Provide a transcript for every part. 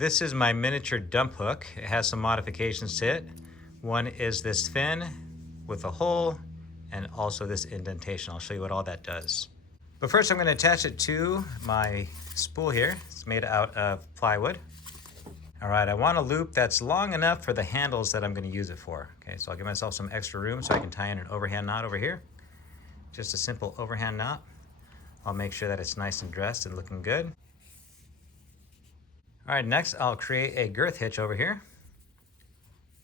This is my miniature dump hook. It has some modifications to it. One is this fin with a hole and also this indentation. I'll show you what all that does. But first I'm going to attach it to my spool here. It's made out of plywood. All right, I want a loop that's long enough for the handles that I'm going to use it for. Okay, so I'll give myself some extra room so I can tie in an overhand knot over here. Just a simple overhand knot. I'll make sure that it's nice and dressed and looking good. All right, next I'll create a girth hitch over here.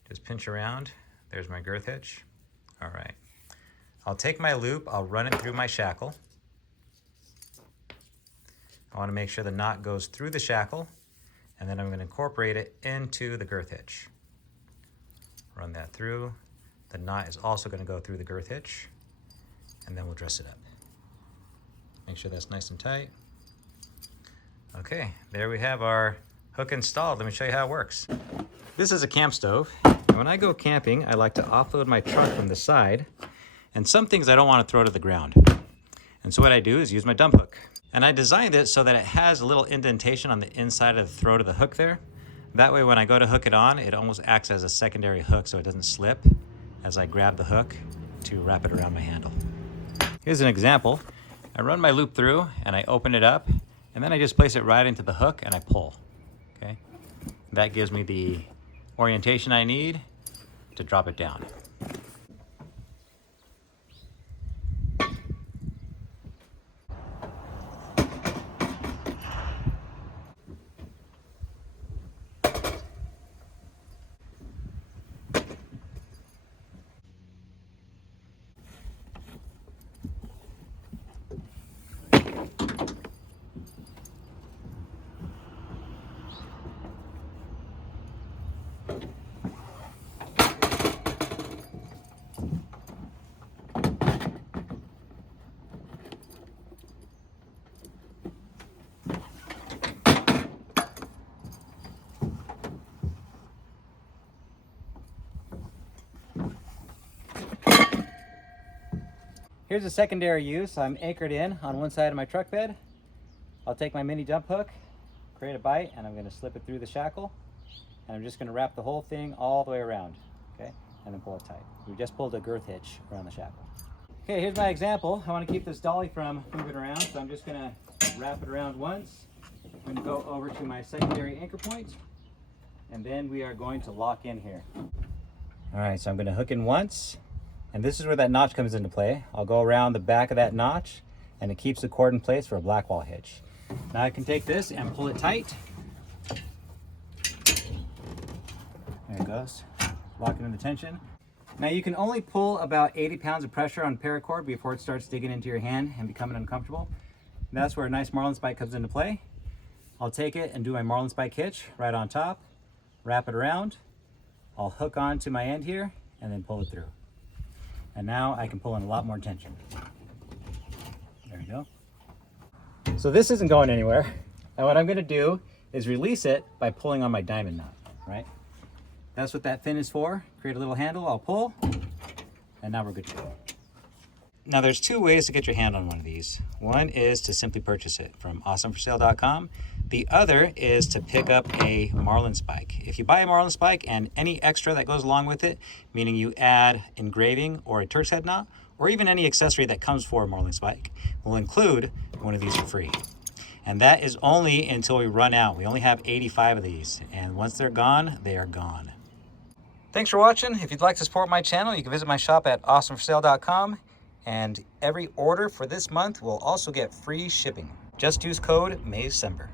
Just pinch around. There's my girth hitch. All right. I'll take my loop, I'll run it through my shackle. I want to make sure the knot goes through the shackle, and then I'm going to incorporate it into the girth hitch. Run that through. The knot is also going to go through the girth hitch, and then we'll dress it up. Make sure that's nice and tight. Okay, there we have our hook installed. Let me show you how it works. This is a camp stove. And when I go camping, I like to offload my truck from the side, and some things I don't want to throw to the ground. And so what I do is use my dump hook. And I designed it so that it has a little indentation on the inside of the throat of the hook there. That way when I go to hook it on, it almost acts as a secondary hook so it doesn't slip as I grab the hook to wrap it around my handle. Here's an example. I run my loop through and I open it up, and then I just place it right into the hook and I pull. Okay? That gives me the orientation I need to drop it down. Here's a secondary use. I'm anchored in on one side of my truck bed. I'll take my mini dump hook, create a bite, and I'm going to slip it through the shackle. And I'm just going to wrap the whole thing all the way around, okay? And then pull it tight. We just pulled a girth hitch around the shackle. Okay, here's my example. I want to keep this dolly from moving around, so I'm just going to wrap it around once. I'm going to go over to my secondary anchor point, and then we are going to lock in here. All right, so I'm going to hook in once. And this is where that notch comes into play. I'll go around the back of that notch, and it keeps the cord in place for a black wall hitch. Now I can take this and pull it tight. There it goes. Locking in the tension. Now you can only pull about 80 pounds of pressure on paracord before it starts digging into your hand and becoming uncomfortable. And that's where a nice marlin spike comes into play. I'll take it and do my marlin spike hitch right on top, wrap it around. I'll hook onto my end here and then pull it through. And now I can pull in a lot more tension. There we go. So this isn't going anywhere. And what I'm going to do is release it by pulling on my diamond knot, right? That's what that fin is for. Create a little handle, I'll pull, and now we're good to go. Now there's two ways to get your hand on one of these. One is to simply purchase it from awesomeforsale.com. The other is to pick up a marlin spike. If you buy a marlin spike and any extra that goes along with it, meaning you add engraving or a Turk's head knot, or even any accessory that comes for a marlin spike, will include one of these for free. And that is only until we run out. We only have 85 of these, and once they're gone, they are gone. Thanks for watching. If you'd like to support my channel, you can visit my shop at awesomeforsale.com, and every order for this month will also get free shipping. Just use code MAYSEMBER.